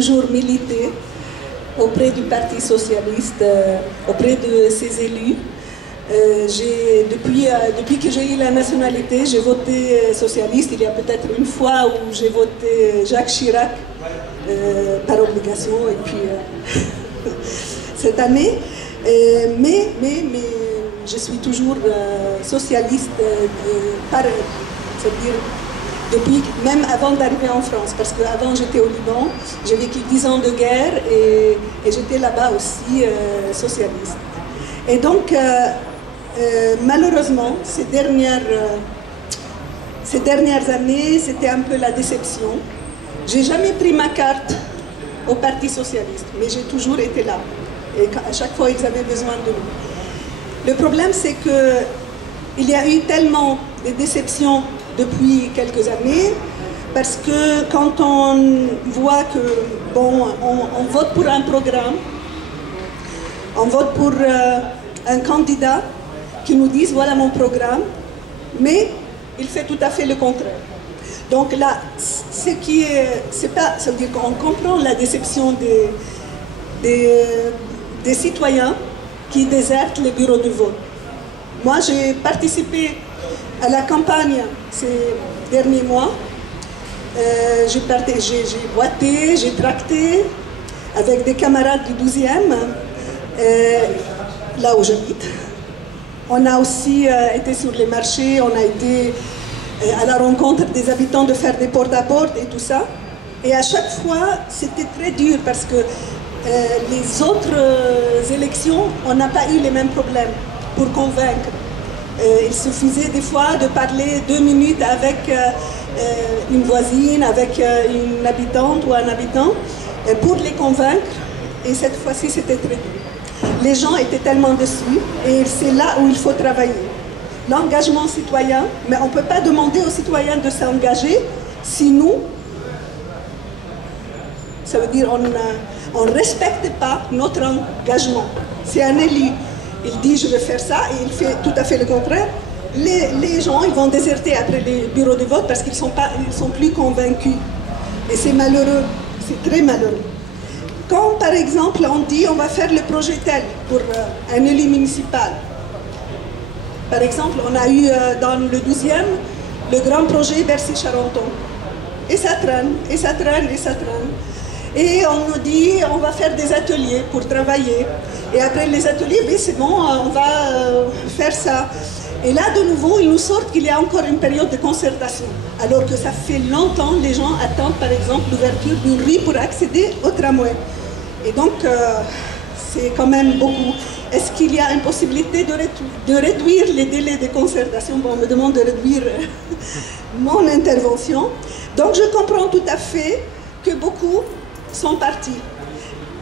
toujours milité auprès du Parti socialiste, auprès de ses élus. Depuis que j'ai eu la nationalité, j'ai voté socialiste. Il y a peut-être une fois où j'ai voté Jacques Chirac par obligation, et puis cette année. Mais je suis toujours socialiste, c'est-à-dire depuis, même avant d'arriver en France, parce qu'avant j'étais au Liban, j'ai vécu 10 ans de guerre et j'étais là-bas aussi socialiste. Et donc, malheureusement, ces dernières années, c'était un peu la déception. J'ai jamais pris ma carte au Parti socialiste, mais j'ai toujours été là. Et à chaque fois, ils avaient besoin de nous. Le problème, c'est qu'il y a eu tellement de déceptions depuis quelques années, parce que quand on voit que, bon, on vote pour un programme, on vote pour un candidat qui nous dise voilà mon programme, mais il fait tout à fait le contraire. Donc là, ce qui est, c'est pas, ça veut dire qu'on comprend la déception des citoyens qui désertent les bureaux de vote. Moi, j'ai participé à la campagne ces derniers mois. J'ai boité, j'ai tracté avec des camarades du 12e, là où j'habite. On a aussi été sur les marchés, on a été à la rencontre des habitants de faire des porte-à-porte et tout ça. Et à chaque fois, c'était très dur parce que les autres élections, on n'a pas eu les mêmes problèmes pour convaincre. Il suffisait des fois de parler 2 minutes avec une voisine, avec une habitante ou un habitant pour les convaincre. Et cette fois-ci, c'était très dur. Les gens étaient tellement déçus et c'est là où il faut travailler. L'engagement citoyen, mais on ne peut pas demander aux citoyens de s'engager si nous, ça veut dire on ne respecte pas notre engagement. C'est un élu, il dit je vais faire ça et il fait tout à fait le contraire. Les gens ils vont déserter après les bureaux de vote parce qu'ils sont plus convaincus. Et c'est malheureux, c'est très malheureux. Quand par exemple on dit on va faire le projet tel pour un élu municipal, par exemple on a eu dans le 12e le grand projet Bercy-Charenton. Et ça traîne, et ça traîne, et ça traîne. Et on nous dit, on va faire des ateliers pour travailler. Et après les ateliers, oui, c'est bon, on va faire ça. Et là, de nouveau, ils nous sortent qu'il y a encore une période de concertation. Alors que ça fait longtemps, les gens attendent, par exemple, l'ouverture d'une rue pour accéder au tramway. Et donc, c'est quand même beaucoup. Est-ce qu'il y a une possibilité de réduire les délais de concertation? Bon, on me demande de réduire mon intervention. Donc, je comprends tout à fait que beaucoup sont partis.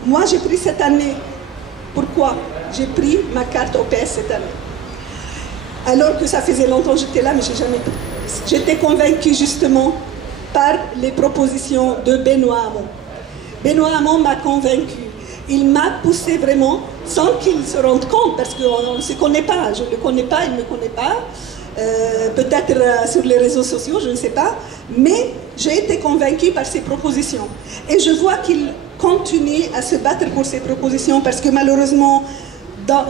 Moi, j'ai pris cette année. Pourquoi? J'ai pris ma carte au PS cette année. Alors que ça faisait longtemps que j'étais là, mais je n'ai jamais pris. J'étais convaincue justement par les propositions de Benoît Hamon. Benoît Hamon m'a convaincue. Il m'a poussé vraiment, sans qu'il se rende compte, parce qu'on ne se connaît pas. Je ne le connais pas, il ne me connaît pas. Peut-être sur les réseaux sociaux, je ne sais pas. Mais j'ai été convaincue par ses propositions. Et je vois qu'il continue à se battre pour ses propositions, parce que malheureusement,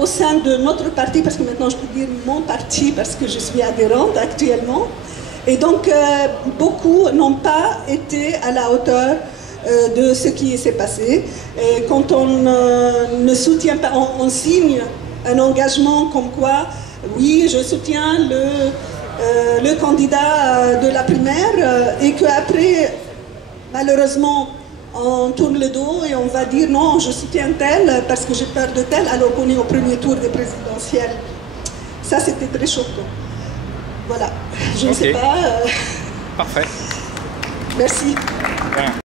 au sein de notre parti, parce que maintenant je peux dire mon parti, parce que je suis adhérente actuellement, et donc beaucoup n'ont pas été à la hauteur de ce qui s'est passé. Et quand on ne soutient pas, on signe un engagement comme quoi, oui, je soutiens le candidat de la primaire, et qu'après, malheureusement, on tourne le dos et on va dire non, je soutiens tel parce que j'ai peur de tel, alors qu'on est au premier tour des présidentielles. Ça, c'était très choquant. Voilà, je ne sais pas. Parfait. Merci. Bien.